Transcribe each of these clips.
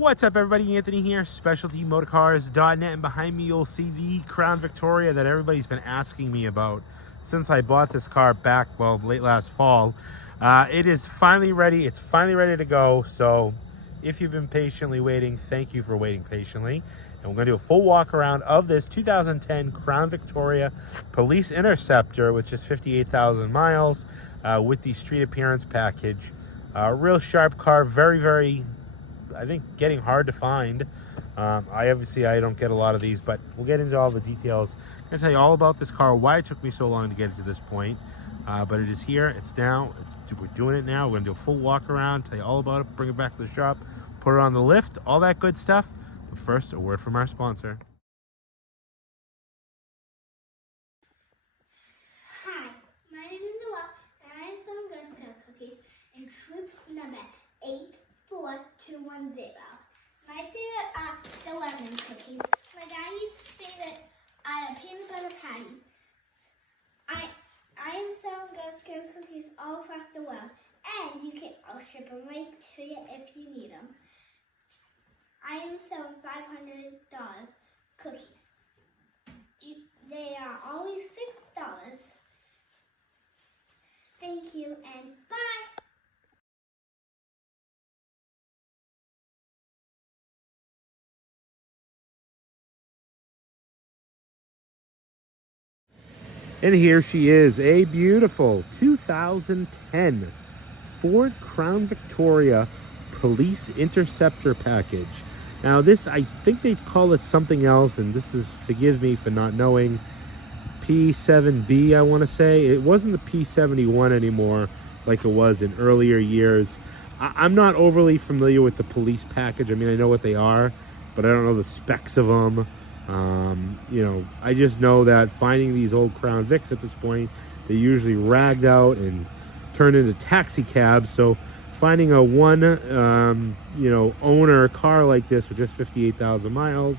What's up, everybody? Anthony here, specialtymotorcars.net, and behind me you'll see the Crown Victoria that everybody's been asking me about since I bought this car back, well, late last fall. It is finally ready. It's finally ready to go. So if you've been patiently waiting, thank you for waiting patiently. And we're going to do a full walk around of this 2010 Crown Victoria Police Interceptor, which is 58,000 miles with the street appearance package. Real sharp car, very, I think, getting hard to find. I don't get a lot of these, but we'll get into all the details. I'm going to tell you all about this car, why it took me so long to get it to this point. But it is here, it's now, we're doing it now. We're going to do a full walk around, tell you all about it, bring it back to the shop, put it on the lift, all that good stuff. But first, a word from our sponsor. Hi, my name is Deville, and I am selling Girl Scout cookies in troop number 84210. My favorite are the lemon cookies. My daddy's favorite are the peanut butter patties. I am selling Girl Scout cookies all across the world, and I'll ship them right to you if you need them. I am selling $500 cookies. They are always $6. Thank you and bye! And here she is, a beautiful 2010 Ford Crown Victoria Police Interceptor package. Now this, I think they call it something else, and this is, forgive me for not knowing, P7B, I want to say. It wasn't the P71 anymore like it was in earlier years. I'm not overly familiar with the police package. I mean, I know what they are, but I don't know the specs of them. I just know that finding these old Crown Vics at this point, they're usually ragged out and turned into taxi cabs. So finding a owner car like this with just 58,000 miles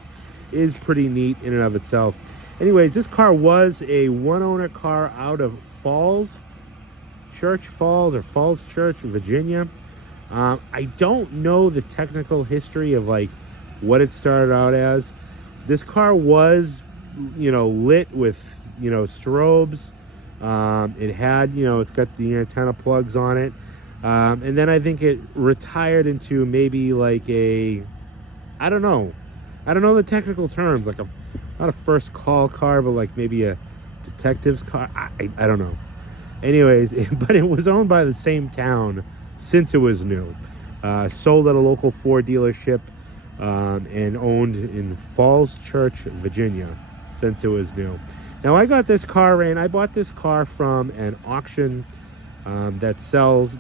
is pretty neat in and of itself. Anyways, this car was a one-owner car out of Falls Church, Virginia. I don't know the technical history of like what it started out as. This car was, lit with, strobes. It had, it's got the antenna plugs on it. And then I think it retired into maybe like I don't know the technical terms, like not a first call car, but like maybe a detective's car. I don't know. Anyways, but it was owned by the same town since it was new. Sold at a local Ford dealership and owned in Falls Church, Virginia since it was new. Now I bought this car from an auction that sells,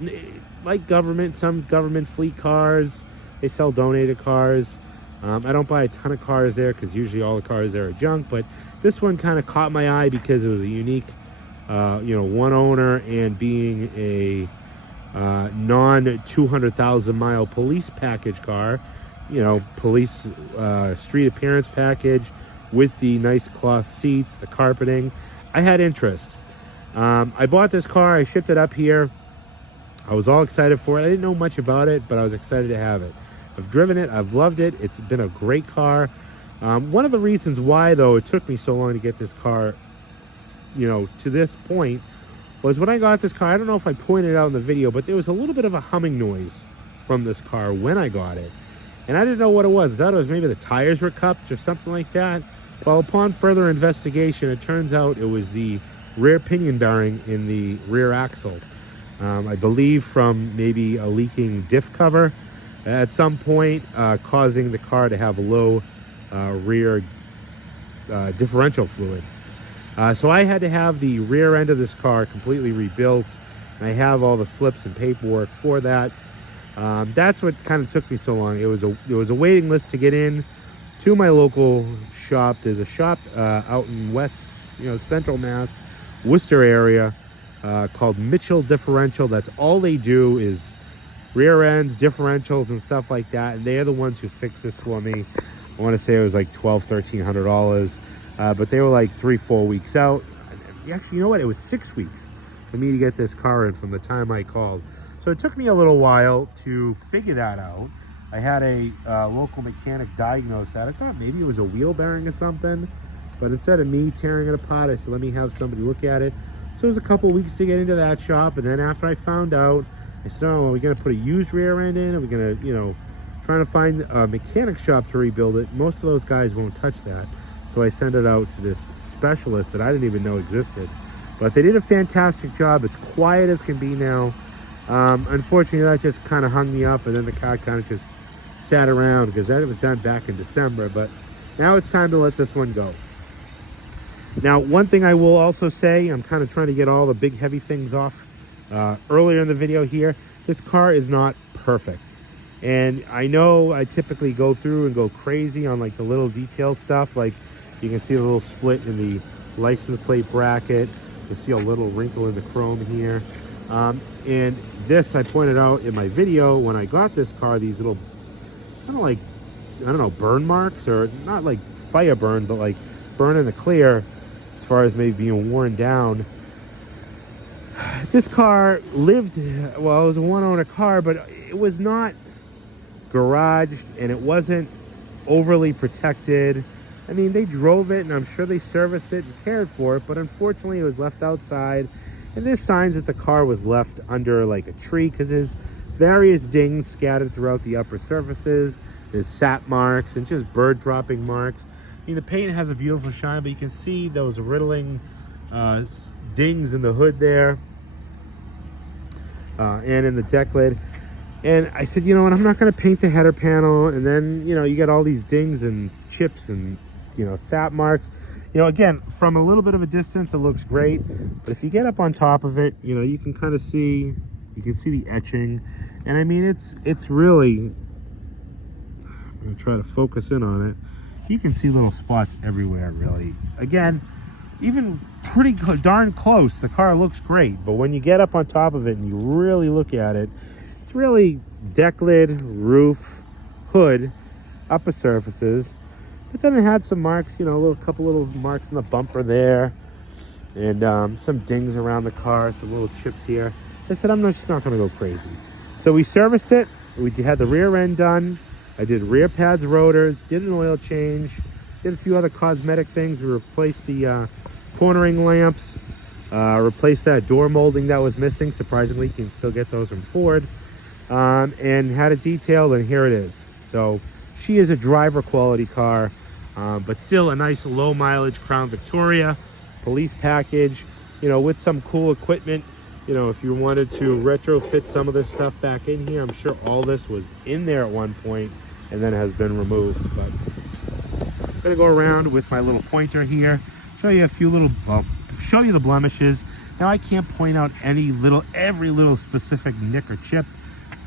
like some government fleet cars. They sell donated cars. I don't buy a ton of cars there because usually all the cars there are junk, but this one kind of caught my eye because it was a unique, one owner, and being a non-200,000 mile police package car, police street appearance package with the nice cloth seats, the carpeting. I had interest. I bought this car, I shipped it up here. I was all excited for it. I didn't know much about it, but I was excited to have it. I've driven it, I've loved it. It's been a great car. One of the reasons why, though, it took me so long to get this car, to this point, was when I got this car, I don't know if I pointed out in the video, but there was a little bit of a humming noise from this car when I got it. And I didn't know what it was. I thought it was maybe the tires were cupped or something like that. Well, upon further investigation, it turns out it was the rear pinion bearing in the rear axle. I believe from maybe a leaking diff cover at some point, causing the car to have low rear differential fluid. So I had to have the rear end of this car completely rebuilt, and I have all the slips and paperwork for that. That's what kind of took me so long. There was a waiting list to get in to my local shop. There's a shop out in West, Central Mass, Worcester area, called Mitchell Differential. That's all they do is rear ends, differentials, and stuff like that. And they're the ones who fixed this for me. I want to say it was like $1,200-$1,300, but they were like 3-4 weeks out. Actually, you know what? It was 6 weeks for me to get this car in from the time I called. So it took me a little while to figure that out. I had a local mechanic diagnose that. I thought maybe it was a wheel bearing or something, but instead of me tearing it apart, I said, let me have somebody look at it. So it was a couple weeks to get into that shop, and then after I found out, I said, oh, are we gonna put a used rear end in? Are we gonna, you know, trying to find a mechanic shop to rebuild it? Most of those guys won't touch that. So I sent it out to this specialist that I didn't even know existed. But they did a fantastic job. It's quiet as can be now. Unfortunately, that just kind of hung me up, and then the car kind of just sat around because that was done back in December. But now it's time to let this one go. Now, one thing I will also say, I'm kind of trying to get all the big heavy things off earlier in the video here. This car is not perfect. And I know I typically go through and go crazy on like the little detail stuff. Like you can see a little split in the license plate bracket. You can see a little wrinkle in the chrome here. And this I pointed out in my video when I got this car, these little kind of like, I don't know, burn marks, or not like fire burn, but like burn in the clear as far as maybe being worn down. This car lived, well, it was a one-owner car, but it was not garaged and it wasn't overly protected. I mean, they drove it and I'm sure they serviced it and cared for it, but unfortunately it was left outside. And there's signs that the car was left under like a tree because there's various dings scattered throughout the upper surfaces. There's sap marks and just bird dropping marks. I mean, the paint has a beautiful shine, but you can see those riddling dings in the hood there and in the deck lid. And I said, you know what, I'm not going to paint the header panel. And then, you know, you get all these dings and chips and, you know, sap marks. You know, again, from a little bit of a distance, it looks great. But if you get up on top of it, you know, you can kind of see, you can see the etching. And I mean, it's really, I'm going to try to focus in on it. You can see little spots everywhere, really. Again, even pretty darn close, the car looks great. But when you get up on top of it and you really look at it, it's really deck lid, roof, hood, upper surfaces. But then it had some marks, you know, couple little marks in the bumper there, and some dings around the car, some little chips here. So I said, I'm just not going to go crazy. So we serviced it. We had the rear end done. I did rear pads, rotors, did an oil change, did a few other cosmetic things. We replaced the cornering lamps, replaced that door molding that was missing. Surprisingly, you can still get those from Ford. And had it detailed, and here it is. So she is a driver quality car, but still a nice low mileage Crown Victoria, police package, you know, with some cool equipment. You know, if you wanted to retrofit some of this stuff back in here, I'm sure all this was in there at one point and then has been removed. But I'm gonna go around with my little pointer here, show you a few little, show you the blemishes. Now I can't point out every little specific nick or chip,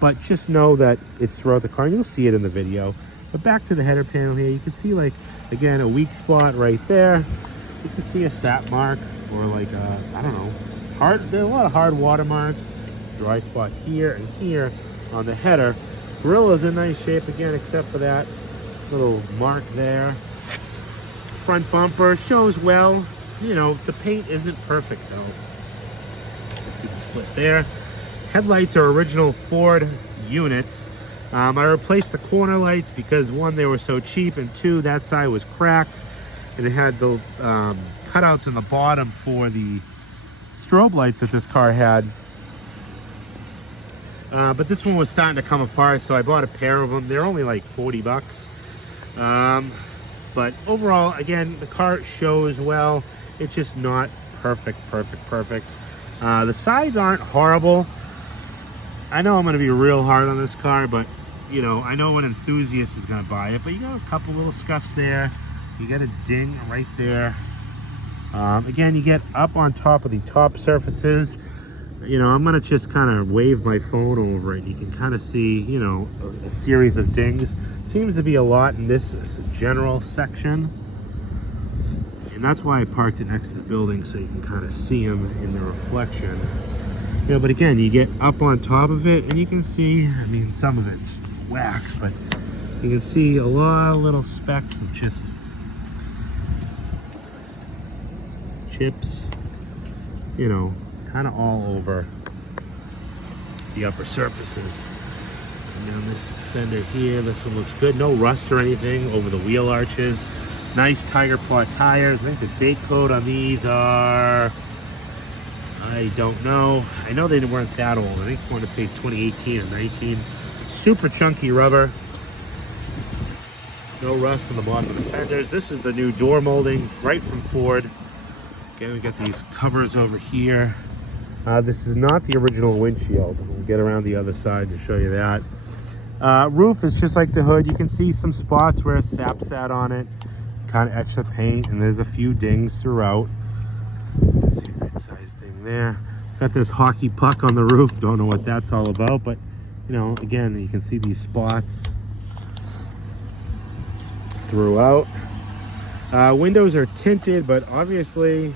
but just know that it's throughout the car. You'll see it in the video. But back to the header panel here, you can see, like, again, a weak spot right there. You can see a sap mark, or like I don't know, there are a lot of hard water marks. Dry spot here and here on the header. Grill is in nice shape again, except for that little mark there. Front bumper shows well. You know, the paint isn't perfect though. See the split there. Headlights are original Ford units. I replaced the corner lights because one, they were so cheap, and two, that side was cracked and it had the cutouts in the bottom for the strobe lights that this car had. But this one was starting to come apart, so I bought a pair of them. They're only like 40 bucks. But overall, again, the car shows well. It's just not perfect. The sides aren't horrible. I know I'm going to be real hard on this car, but you know, I know an enthusiast is going to buy it. But you got a couple little scuffs there. You got a ding right there. Again, you get up on top of the top surfaces. You know, I'm going to just kind of wave my phone over it. You can kind of see, you know, a series of dings. Seems to be a lot in this general section. And that's why I parked it next to the building, so you can kind of see them in the reflection. You know, but again, you get up on top of it and you can see, I mean, some of it's wax, but you can see a lot of little specks of just chips, you know, kind of all over the upper surfaces. And down this fender here, this one looks good. No rust or anything over the wheel arches. Nice Tiger Paw tires. I think the date code on these are, I don't know. I know they weren't that old. I think I want to say 2018 or 19. Super chunky rubber. No rust on the bottom of the fenders. This is the new door molding right from Ford. Okay, we got these covers over here. This is not the original windshield. We'll get around the other side to show you that. Roof is just like the hood. You can see some spots where a sap sat on it. Kind of etched the paint, and there's a few dings throughout. You can see a right size ding there. Got this hockey puck on the roof. Don't know what that's all about, but you know, again, you can see these spots throughout. Windows are tinted, but obviously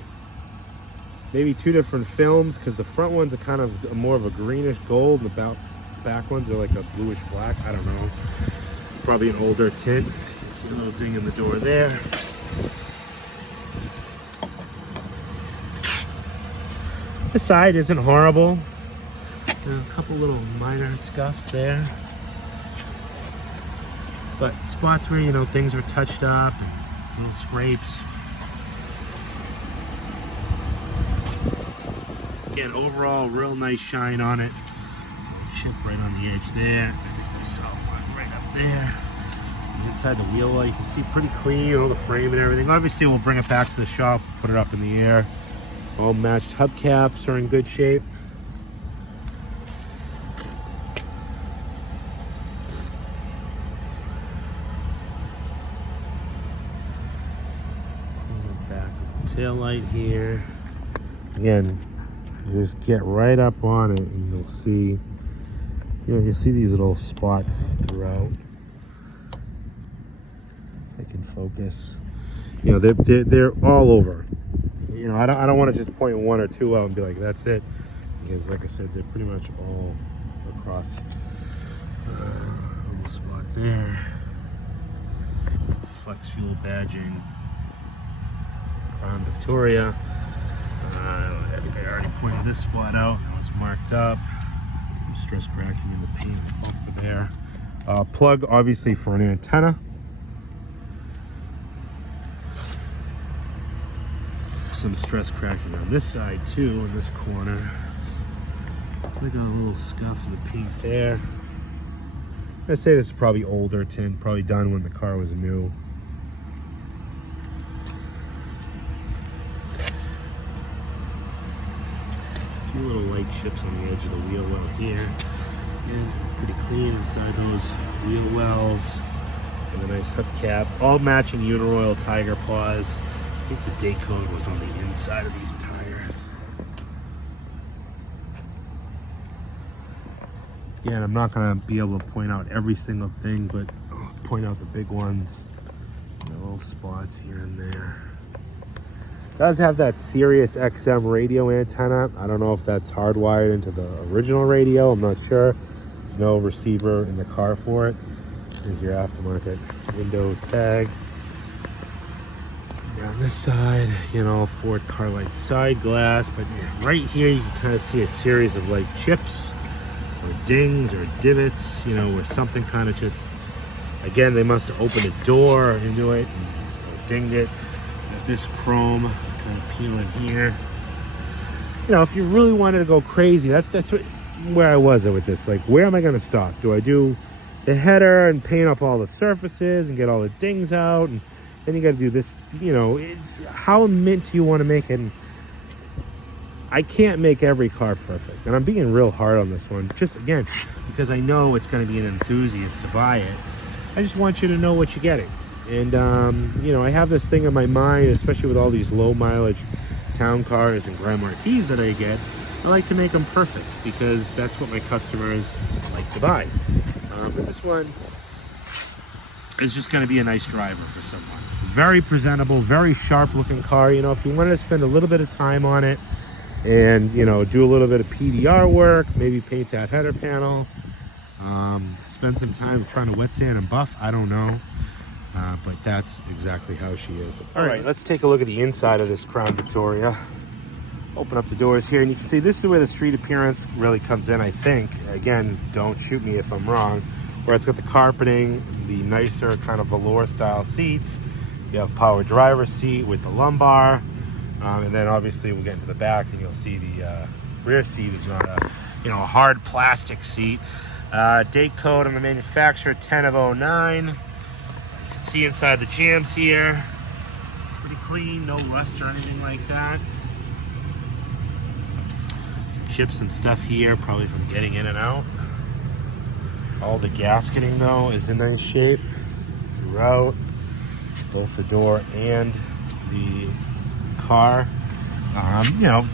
maybe two different films, because the front ones are kind of more of a greenish gold, and the back ones are like a bluish black. I don't know. Probably an older tint. See a little ding in the door there. The side isn't horrible. A couple little minor scuffs there. But spots where, you know, things were touched up and little scrapes. Again, overall, real nice shine on it. Chip right on the edge there. I think I saw one right up there. Inside the wheel well, you can see pretty clean, all the frame and everything. Obviously, we'll bring it back to the shop, put it up in the air. All matched hubcaps are in good shape. Back of the tail light here. Again, just get right up on it, and you'll see. You'll see these little spots throughout. I can focus. You know, they're all over. You know, I don't want to just point one or two out and be like, that's it, because like I said, they're pretty much all across. Little spot there. The flex fuel badging. Crown Victoria. I think I already pointed this spot out. Now it's marked up. Some stress cracking in the paint over there. Plug obviously for an antenna. Some stress cracking on this side too, in this corner. Looks like a little scuff in the paint there. I'd say this is probably older tint, probably done when the car was new. A few little light chips on the edge of the wheel well here. Again, pretty clean inside those wheel wells. And a nice hubcap. All matching Uniroyal Tiger Paws. I think the date code was on the inside of these tires. Again, I'm not going to be able to point out every single thing, but I'll point out the big ones. The little spots here and there. It does have that Sirius XM radio antenna. I don't know if that's hardwired into the original radio. I'm not sure. There's no receiver in the car for it. Here's your aftermarket window tag. Down this side, you know, Ford Carlight side glass, but yeah, right here you can kind of see a series of like chips or dings or divots, you know, where something kind of just, again, they must have opened a door into it and dinged it. Got this chrome kind of peeling here. You know, if you really wanted to go crazy, that's where I was with this. Like, where am I going to stop? Do I do the header and paint up all the surfaces and get all the dings out? And then you got to do this, you know, how mint do you want to make it? And I can't make every car perfect. And I'm being real hard on this one, just again, because I know it's going to be an enthusiast to buy it. I just want you to know what you're getting. And, you know, I have this thing in my mind, especially with all these low mileage town cars and Grand Marquis that I get. I like to make them perfect because that's what my customers like to buy. But this one is just going to be a nice driver for someone. Very presentable, very sharp looking car. You know, if you wanted to spend a little bit of time on it and, you know, do a little bit of PDR work, maybe paint that header panel, spend some time trying to wet sand and buff, I don't know. But that's exactly how she is. All right, let's take a look at the inside of this Crown Victoria. Open up the doors here, and you can see this is where the street appearance really comes in, I think. Again, don't shoot me if I'm wrong. Where it's got the carpeting, the nicer kind of velour style seats. You have power driver's seat with the lumbar. And then obviously we'll get into the back and you'll see the rear seat is not a, a hard plastic seat. Date code on the manufacturer, 10 of 09. You can see inside the jams here. Pretty clean, no rust or anything like that. Some chips and stuff here, probably from getting in and out. All the gasketing though is in nice shape throughout, both the door and the car.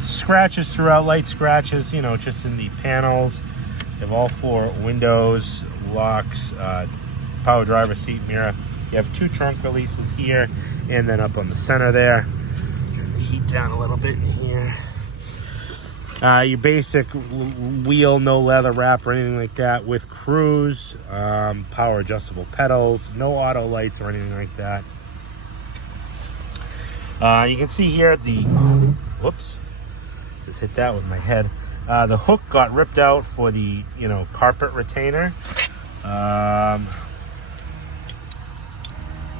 Scratches throughout, light scratches, just in the panels. You have all 4 windows, locks, power driver seat mirror. You have 2 trunk releases here, and then up on the center there. Turn the heat down a little bit in here. Your basic wheel, no leather wrap or anything like that, with cruise, power adjustable pedals, no auto lights or anything like that. You can see here whoops, just hit that with my head. The hook got ripped out for the, carpet retainer.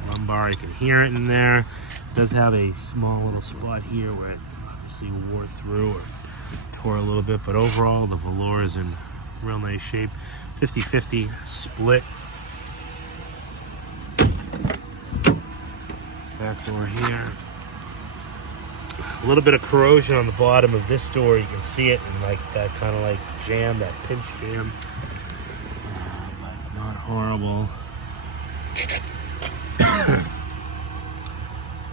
Lumbar, you can hear it in there. It does have a small little spot here where it obviously wore through or tore a little bit, but overall the velour is in real nice shape. 50-50 split. Back door here. A little bit of corrosion on the bottom of this door. You can see it in like that kind of like jam, that pinch jam, but not horrible.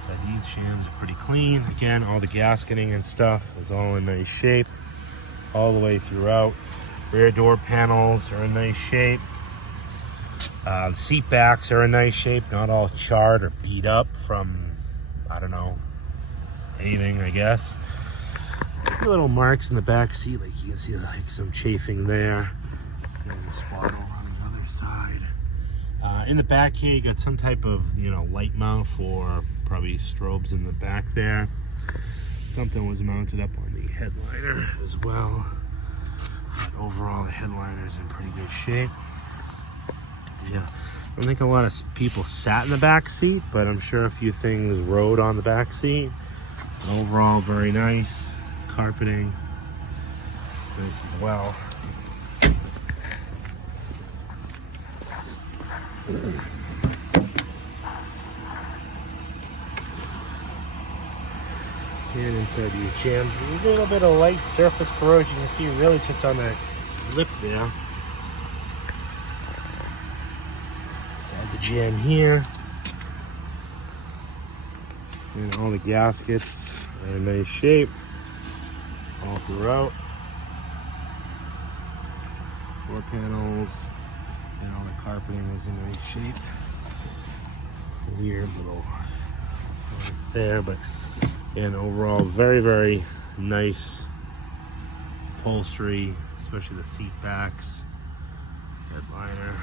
So these jams are pretty clean. Again, all the gasketing and stuff is all in nice shape all the way throughout. Rear door panels are in nice shape. The seat backs are in nice shape, not all charred or beat up from, I don't know, anything, I guess. Little marks in the back seat, like you can see like some chafing there. There's a spot over on the other side. In the back here, you got some type of, light mount for probably strobes in the back there. Something was mounted up on the headliner as well. But overall, the headliner's in pretty good shape. Yeah, I don't think a lot of people sat in the back seat, but I'm sure a few things rode on the back seat. Overall, very nice. Carpeting, it's nice as well. And inside these jams, a little bit of light surface corrosion. You can see really just on that lip there. Inside the jam here. And all the gaskets are in nice shape all throughout. 4 panels, and all the carpeting is in nice shape. Weird little right there, but and overall very, very nice upholstery, especially the seat backs, headliner.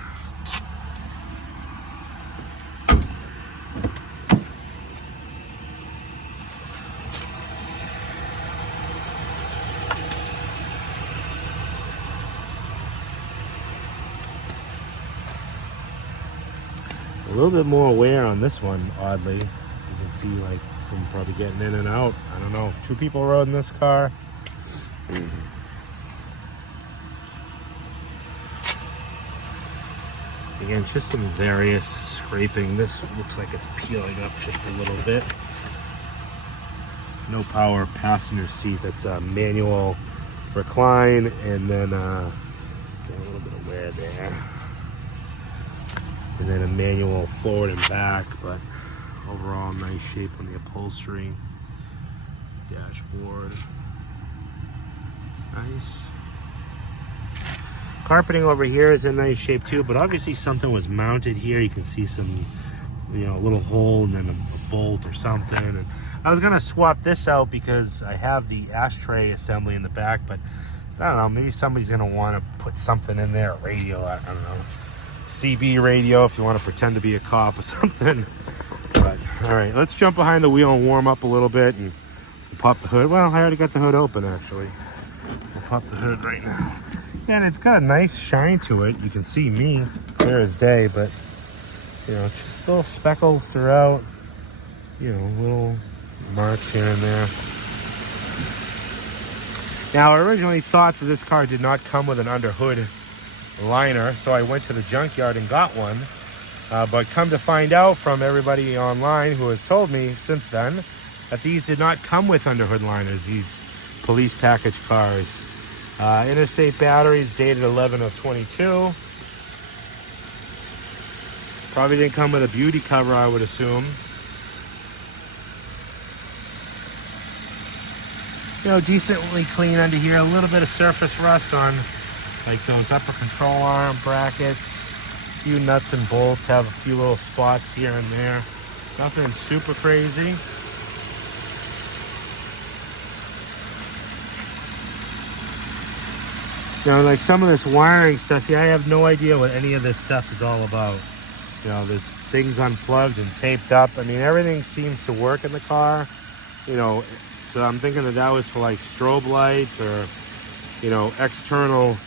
A little bit more wear on this one, oddly. You can see like from probably getting in and out. I don't know. 2 people rode in this car. Again, just some various scraping. This looks like it's peeling up just a little bit. No power passenger seat. That's a manual recline, and then a little bit of wear there. And then a manual forward and back, but overall nice shape on the upholstery. Dashboard, nice. Carpeting over here is in nice shape too, but obviously something was mounted here. You can see some, a little hole and then a bolt or something. And I was gonna swap this out because I have the ashtray assembly in the back, but I don't know, maybe somebody's gonna want to put something in there, a radio, I don't know. CB radio if you want to pretend to be a cop or something. But all right, let's jump behind the wheel and warm up a little bit, and We'll pop the hood. Well, I already got the hood open, actually. We'll pop the hood right now. And it's got a nice shine to it. You can see me clear as day, but, you know, just little speckles throughout. You know, little marks here and there. Now, I originally thought that this car did not come with an under hood liner, so I went to the junkyard and got one. But come to find out from everybody online who has told me since then that these did not come with under hood liners, these police package cars. Interstate batteries dated 11 of 22. Probably didn't come with a beauty cover, I would assume. You know, decently clean under here. A little bit of surface rust on like those upper control arm brackets. A few nuts and bolts have a few little spots here and there. Nothing super crazy. You know, like some of this wiring stuff, yeah, I have no idea what any of this stuff is all about. You know, there's things unplugged and taped up. I mean, everything seems to work in the car. You know, so I'm thinking that that was for like strobe lights or, you know, external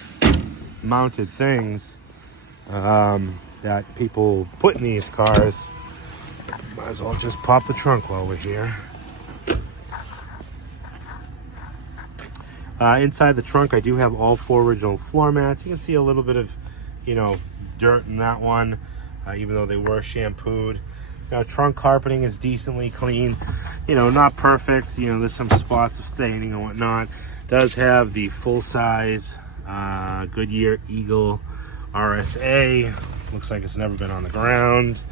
mounted things that people put in these cars. Might as well just pop the trunk while we're here. Inside the trunk, I do have all 4 original floor mats. You can see a little bit of, you know, dirt in that one, even though they were shampooed. Trunk carpeting is decently clean. You know, not perfect. You know, there's some spots of staining and whatnot. Does have the full-size Goodyear Eagle RSA. Looks like it's never been on the ground.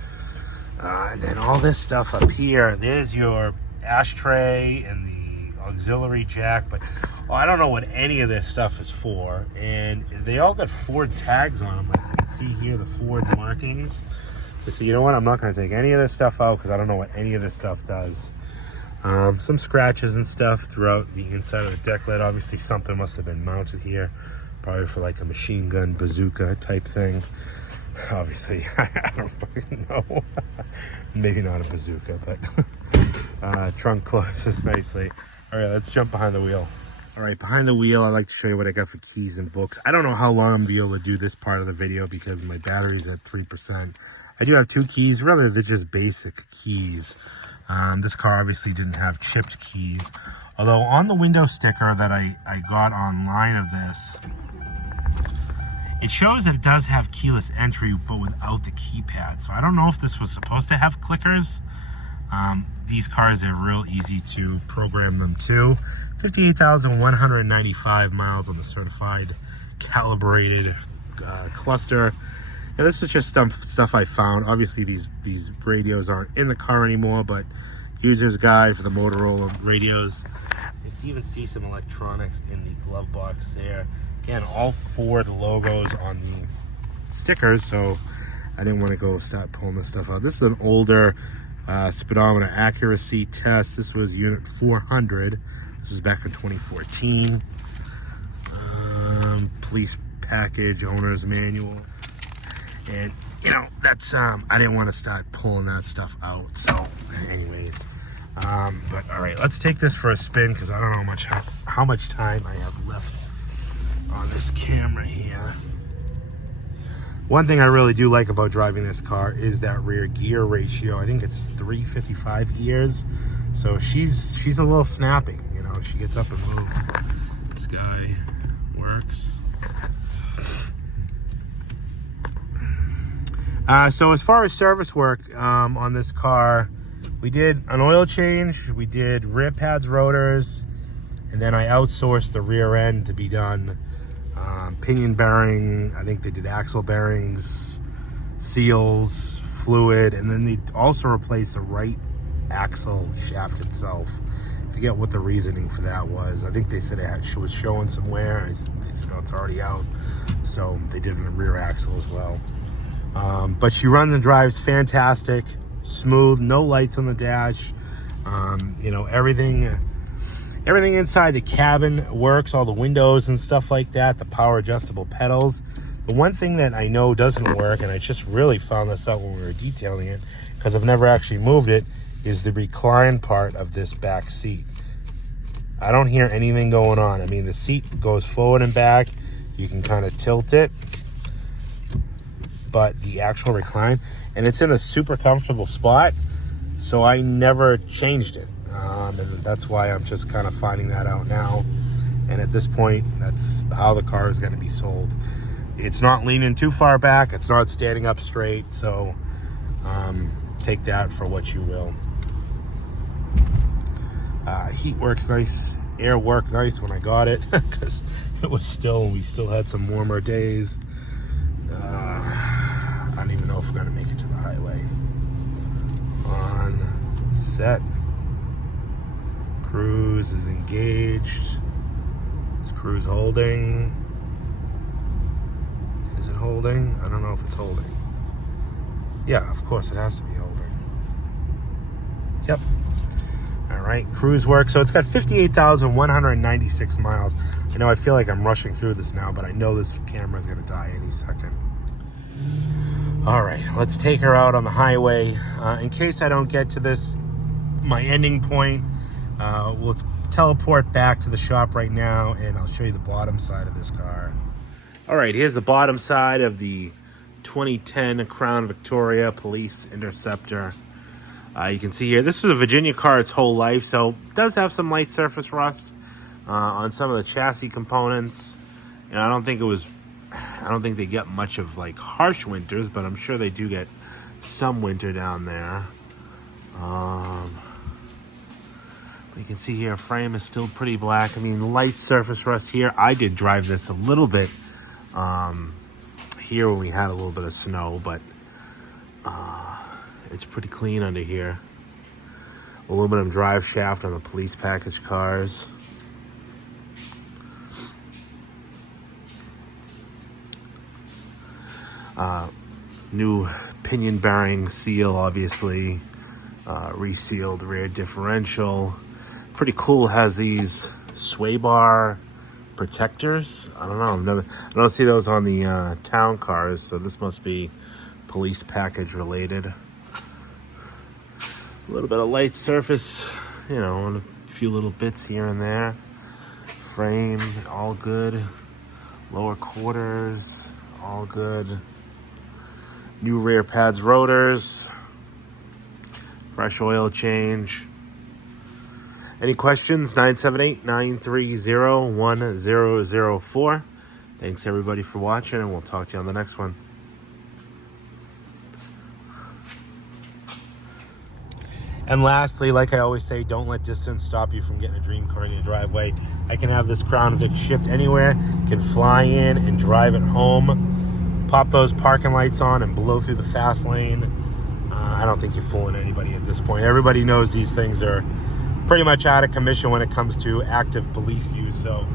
And then all this stuff up here. There's your ashtray and the auxiliary jack, but I don't know what any of this stuff is for. And they all got Ford tags on them. Like you can see here, the Ford markings. So you know what? I'm not going to take any of this stuff out because I don't know what any of this stuff does. Some scratches and stuff throughout the inside of the deck lid. Obviously, something must have been mounted here. Probably for like a machine gun bazooka type thing. Obviously, I don't fucking know. Maybe not a bazooka, but trunk closes nicely. All right, let's jump behind the wheel. All right, behind the wheel, I'd like to show you what I got for keys and books. I don't know how long I'm going to be able to do this part of the video because my battery's at 3%. I do have 2 keys. Really, they're just basic keys. This car obviously didn't have chipped keys. Although on the window sticker that I got online of this, it shows that it does have keyless entry, but without the keypad. So I don't know if this was supposed to have clickers. These cars are real easy to program them to. 58,195 miles on the certified calibrated cluster. Now, this is just stuff I found. Obviously, these radios aren't in the car anymore, but user's guide for the Motorola radios. You can even see some electronics in the glove box there. Again, all Ford logos on the stickers, so I didn't want to go start pulling this stuff out. This is an older speedometer accuracy test. This was unit 400. This is back in 2014. Police package, owner's manual. And, you know, that's, I didn't want to start pulling that stuff out. So, anyways. But, all right, let's take this for a spin because I don't know how much time I have left on this camera here. One thing I really do like about driving this car is that rear gear ratio. I think it's 355 gears. So she's a little snappy, you know. She gets up and moves. This guy works. So as far as service work on this car, we did an oil change, we did rear pads, rotors, and then I outsourced the rear end to be done. Pinion bearing, I think they did axle bearings, seals, fluid, and then they also replaced the right axle shaft itself. I forget what the reasoning for that was. I think they said it was showing somewhere. They said, oh, it's already out. So they did the rear axle as well. But she runs and drives fantastic, smooth, no lights on the dash. You know, everything inside the cabin works, all the windows and stuff like that, the power adjustable pedals. The one thing that I know doesn't work, and I just really found this out when we were detailing it, because I've never actually moved it, is the recline part of this back seat. I don't hear anything going on. I mean, the seat goes forward and back. You can kind of tilt it. But the actual recline, and it's in a super comfortable spot, so I never changed it. And that's why I'm just kind of finding that out now. And at this point, that's how the car is going to be sold. It's not leaning too far back. It's not standing up straight. So take that for what you will. Heat works nice. Air worked nice when I got it because we still had some warmer days. I don't even know if we're going to make it to the highway. On, set. Cruise is engaged. Is cruise holding? Is it holding? I don't know if it's holding. Yeah, of course it has to be holding. Yep. All right, cruise work. So it's got 58,196 miles. I know I feel like I'm rushing through this now, but I know this camera is going to die any second. All right, let's take her out on the highway. In case I don't get to my ending point, we'll teleport back to the shop right now, and I'll show you the bottom side of this car. All right, here's the bottom side of the 2010 Crown Victoria Police Interceptor. You can see here, this was a Virginia car its whole life, so it does have some light surface rust on some of the chassis components. And I don't think they get much of like harsh winters, but I'm sure they do get some winter down there. You can see here, frame is still pretty black. I mean, light surface rust here. I did drive this a little bit here when we had a little bit of snow, but it's pretty clean under here. Aluminum drive shaft on the police package cars. New pinion bearing seal, obviously. Resealed rear differential. Pretty cool. Has these sway bar protectors. I don't know. I don't see those on the town cars, so this must be police package related. A little bit of light surface, on a few little bits here and there. Frame, all good. Lower quarters, all good. New rear pads, rotors. Fresh oil change. Any questions? 978-930-1004. Thanks everybody for watching, and we'll talk to you on the next one. And lastly, like I always say, don't let distance stop you from getting a dream car in your driveway. I can have this Crown Vic shipped anywhere, can fly in and drive it home, pop those parking lights on and blow through the fast lane. I don't think you're fooling anybody at this point. Everybody knows these things are pretty much out of commission when it comes to active police use. So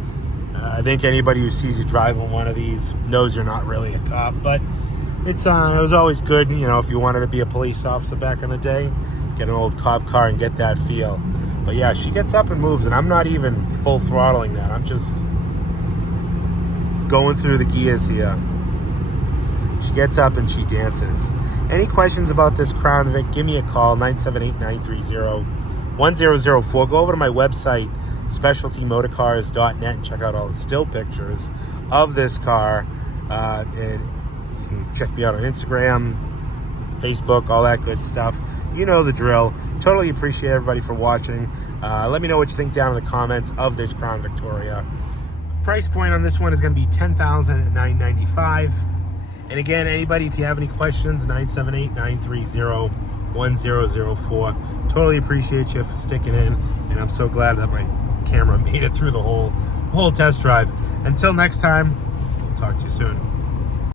I think anybody who sees you driving one of these knows you're not really a cop. But it was always good, if you wanted to be a police officer back in the day, get an old cop car and get that feel. But yeah, she gets up and moves, and I'm not even full throttling that. I'm just going through the gears here. She gets up and she dances. Any questions about this Crown Vic, give me a call, 978-930-1004. Go over to my website, specialtymotorcars.net, and check out all the still pictures of this car. And you can check me out on Instagram, Facebook, all that good stuff. You know the drill. Totally appreciate everybody for watching. Let me know what you think down in the comments of this Crown Victoria. Price point on this one is going to be $10,995. And again, anybody, if you have any questions, 978-930-1004. Totally appreciate you for sticking in, and I'm so glad that my camera made it through the whole test drive. Until next time, we'll talk to you soon.